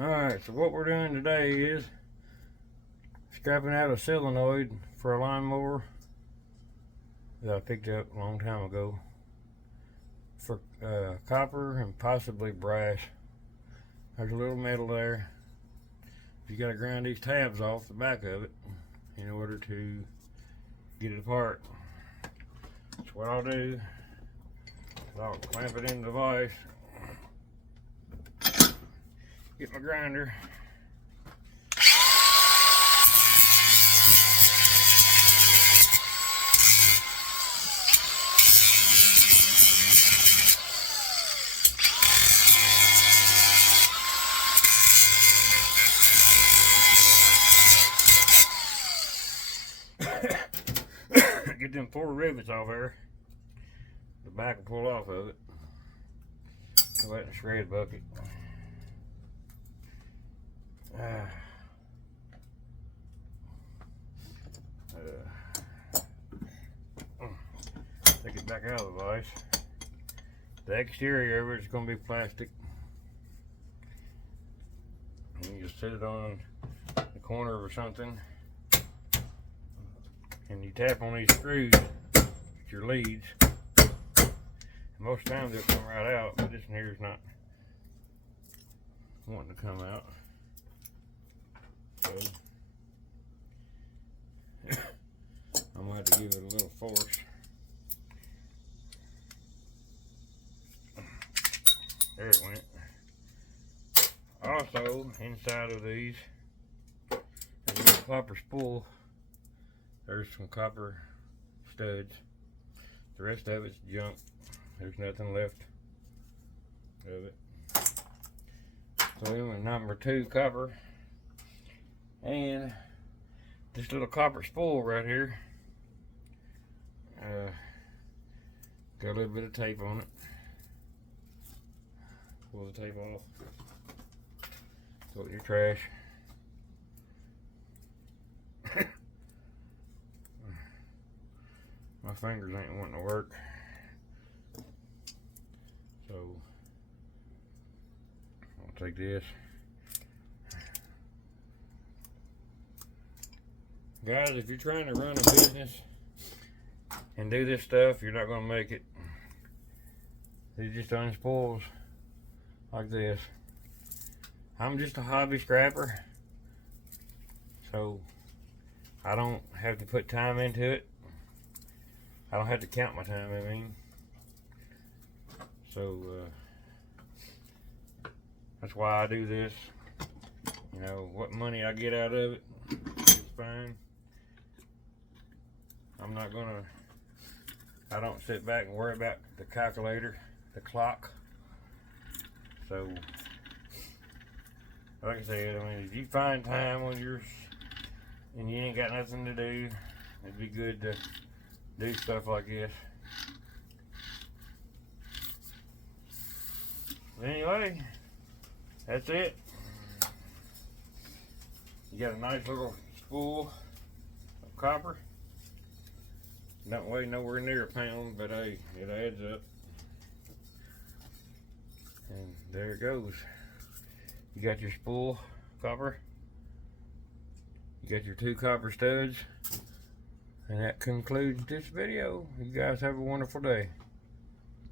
Alright, so what we're doing today is scrapping out a solenoid for a lawnmower that I picked up a long time ago for copper and possibly brass. There's a little metal there. You gotta grind these tabs off the back of it in order to get it apart. So what I'll do is I'll clamp it in the vise, get my grinder, get them 4 rivets off there. The back will pull off of it. Go out in the shred bucket. Take it back out of the vise. The exterior of it is going to be plastic. And you just set it on the corner or something. And you tap on these screws with your leads. And most times they'll come right out, but this one here is not wanting to come out. So I'm going to have to give it a little force. There it went. Also, inside of these, there's a little copper spool. There's some copper studs. The rest of it's junk. There's nothing left of it. So we went number 2 copper. And this little copper spool right here. Got a little bit of tape on it. Pull the tape off. Throw it in your trash. My fingers ain't wanting to work. So I'll take this. Guys, if you're trying to run a business and do this stuff, you're not going to make it. These just unspools like this. I'm just a hobby scrapper, so I don't have to put time into it. I don't have to count my time, I mean. So that's why I do this. You know, what money I get out of it is fine. I'm not gonna, I don't sit back and worry about the calculator, the clock. So, like I said, I mean, if you find time when you're, and you ain't got nothing to do, it'd be good to do stuff like this. But anyway, that's it. You got a nice little spool of copper. Don't weigh nowhere near a pound, but hey, it adds up. And there it goes. You got your spool copper. You got your 2 copper studs. And that concludes this video. You guys have a wonderful day.